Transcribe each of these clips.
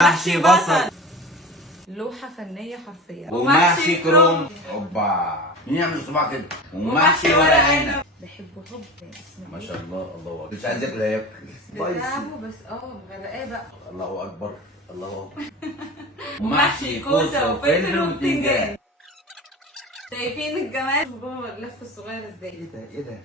محشي بصل، لوحة فنية حرفيا، ومحشي كروم. اوبا، مين يعمل صباع كده؟ ومحشي ورق عنب. بحبه طب اسمه ما شاء الله، الله اكبر. مش عايز اكل هياكل بتعبه بس مغرقاه بقى. الله اكبر، الله اكبر. ومحشي كوسة وفلفل وبتنجان. شايفين الجمال جوه اللف الصغير ازاي؟ ايه ده ايه ده؟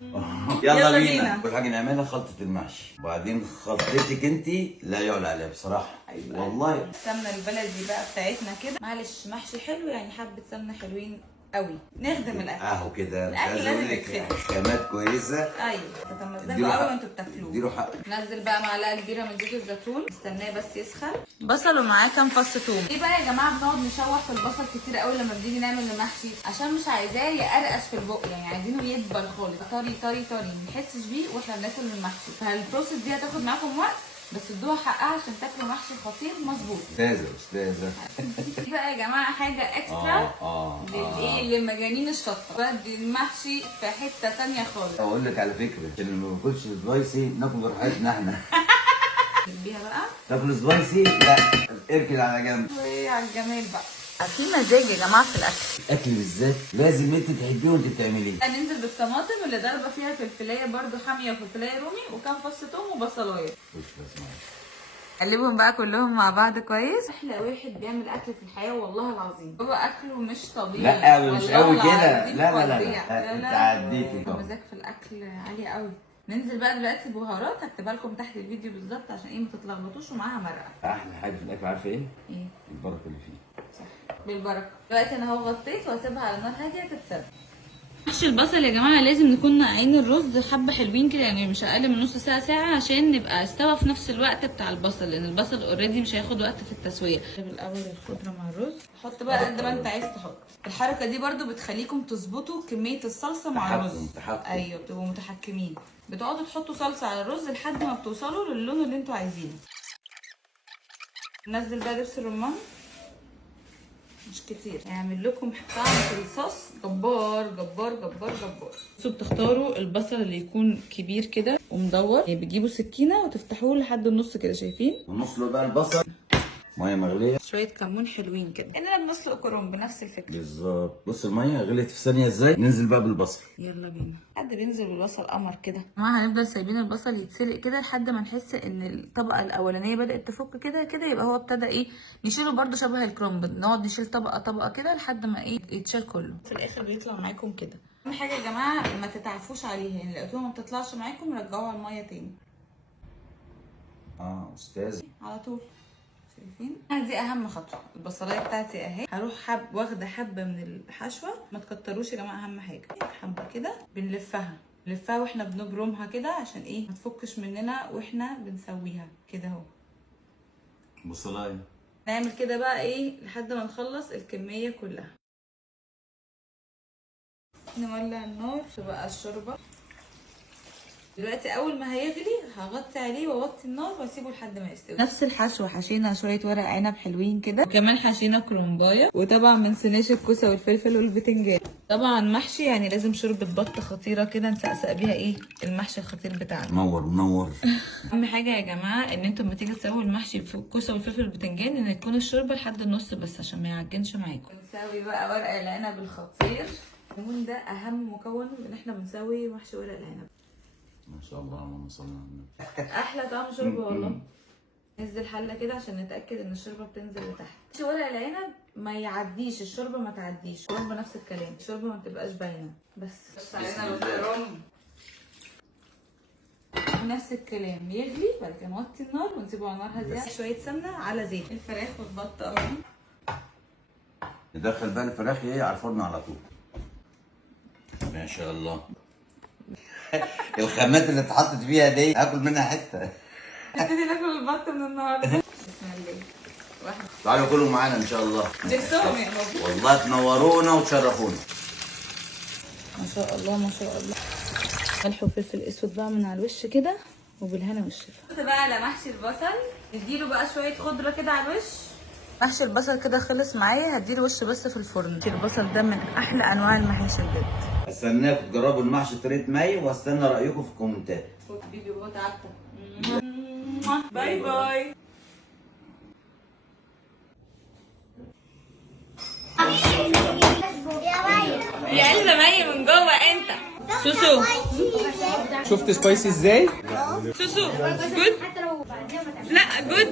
يلا يلا بينا. بينا. اول حاجه نعملها خلطه المحشي، وبعدين خلطتك انت لا يعلى عليها بصراحه. أيوة. والله السمنه البلدي بقى بتاعتنا كده، معلش محشي حلو يعني حبه سمنه حلوين قوي، نخدم الاكل. اهو كده. مش الأكل عايز لازم اقول لك يتخدم. خامات كويسه. ايوه تتمزجوا اديله قوي حق. وانتوا بتاكلوه. اديله حق. نزل بقى معلقه كبيره من زيت الزيتون، استناه بس يسخن. بصل ومعاه كام فص ثوم. ايه بقى يا جماعه بنقعد نشوح في البصل كتير قوي لما بنيجي نعمل المحشي، عشان مش عايزاه يقرقش في البق، يعني عايزينه يدبل خالص، طري طري طري ما نحسش بيه واحنا بناكل المحشي. فالبروسيس دي هتاخد معاكم وقت، بس ادوها حقها عشان تاكلوا محشي خطير مظبوط. استاذه دي بقى يا جماعه حاجه اكسترا للايه لمجانين الشطه، بدي المحشي في حته ثانيه خالص. اقول لك على فكره، عشان ما باكلش سبايسي ناكل براحتنا احنا. بيها بقى تاكل سبايسي؟ لا، اركن على جنب. وايه على الجمال بقى. في مزاج يا جماعه في الاكل. الاكل بالذات لازم انت تحبيه وانت بتعمليه. هننزل بالطماطم اللي ضاربه فيها فلفلايه برده حاميه وفلفلايه رومي وكام فص ثوم وبصلايه. قلبهم بقى كلهم مع بعض كويس. احلى واحد بيعمل اكل في الحياه والله العظيم، هو اكله مش طبيعي. لا مش والله قوي كده، العظيم لا لا لا فظيع. لا انت عديتي طبعا. مزاج في الاكل عالي قوي. ننزل بقى دلوقتي بهارات هكتبها لكم تحت الفيديو بالظبط عشان ايه ما تتلخبطوش، ومعاها مرقه. احلى حاجه في الاكل عارفه ايه؟ ايه؟ البركه اللي فيه. صح بالبركه. دلوقتي انا اهو غطيت واسيبها على نار هاديه تتسبك. محشي البصل يا جماعه لازم نكون نقعين الرز حبه حلوين كده، يعني مش اقل من نص ساعه ساعه، عشان نبقى استوى في نفس الوقت بتاع البصل، لان البصل اوريدي مش هياخد وقت في التسويه. الاول الخضره مع الرز، حط بقى قد ما انت عايز تحط. الحركه دي برده بتخليكم تظبطوا كميه الصلصه مع الرز. تحكم. ايوه بتبقوا متحكمين، بتقعدوا تحطوا صلصه على الرز لحد ما بتوصلوا للون اللي انتوا عايزينه. ننزل بقى دبس الرمان مش كتير، يعمل لكم طعم في الصوص جبار جبار جبار جبار. بصوا بتختاروا البصل اللي يكون كبير كده ومدور، يعني بتجيبوا سكينه وتفتحوه لحد النص كده، شايفين؟ ونسلق بقى البصل ميه مغليه، شويه كمون حلوين كده، اننا بنسلق كرنب بنفس الفكره بالظبط. بص الميه غليت في ثانيه ازاي. ننزل بقى بالبصل. يلا بينا. حد بينزل بالبصل قمر كده. ما هنفضل سايبين البصل يتسلق كده لحد ما نحس ان الطبقه الاولانيه بدات تفك كده كده، يبقى هو ابتدى ايه نشيله برده شبه الكرنب، نقعد نشيل طبقه طبقه كده لحد ما ايه يتشال كله. في الاخر بيطلع معاكم كده. اهم حاجه يا جماعه ما تتعفوش عليها، يعني لقيتوها ما بتطلعش معاكم رجعوها على الميه تاني. استاذ على طول. شايفين؟ دي اهم خطوه. البصلايه بتاعتي اهي، هروح واخده حبه من الحشوه، ما تكتروش يا جماعه، اهم حاجه حبه كده بنلفها واحنا بنبرمها كده عشان ايه ما تفكش مننا واحنا بنسويها كده اهو. بصلايه نعمل كده بقى ايه لحد ما نخلص الكميه كلها. نولع النار تبقى الشوربه. دلوقتي اول ما هيغلي هغطي عليه واوطي النار واسيبه لحد ما يستوي. نفس الحشوه حشينا شويه ورق عنب حلوين كده، وكمان حشينا كرومبايه، وطبعا ما نسيناش الكوسه والفلفل والبتنجان. طبعا محشي يعني لازم شوربه بط خطيره كده نسقسق بيها ايه المحشي الخطير بتاعنا. منور. اهم حاجه يا جماعه ان انتم لما تيجي تسووا المحشي في الكوسه والفلفل والبتنجان ان تكون الشوربه لحد النص بس عشان ما يعجنش معاكم. بنسوي بقى ورق العنب الخطير. الليمون ده اهم مكون ان احنا بنسوي محشي ورق العنب. ما شاء الله، اللهم صل على النبي. احلى طعم شوربه والله. ننزل حله كده عشان نتاكد ان الشوربه بتنزل لتحت. ورق العنب ما يعديش، الشوربه ما تعديش، الشوربه نفس الكلام، الشوربه ما تبقاش باينه بس علينا الكرنب نفس الكلام. يغلي بعد كده نوطي النار ونسيبه على نار هاديه. شويه سمنه على زيت. الفراخ والبط اهو. ندخل بقى الفراخ ايه على الفرن على طول. ما شاء الله. الخامات اللي اتحطت فيها دي هاكل منها حته. نبتدي ناكل البط من النهارده. بسم الله. واحد. تعالوا كلوا معانا ان شاء الله. نفسهم يا بابا. والله تنورونا وتشرفونا. ما شاء الله ما شاء الله. ملح وفلفل اسود بقى من على الوش كده وبالهنا والشفا. بص بقى على محشي البصل، نديله بقى شويه خضره كده على الوش. محشي البصل كده خلص معايا، هديله وش بس في الفرن. البصل ده من احلى انواع المحاشي بجد. استناكم تجربوا المحشي بطريقه مي، واستنى رايكم في الكومنتات. خد بيبي وهو تعبت. باي باي. سوسو شفت سبايسي ازاي؟ سوسو جود لا جود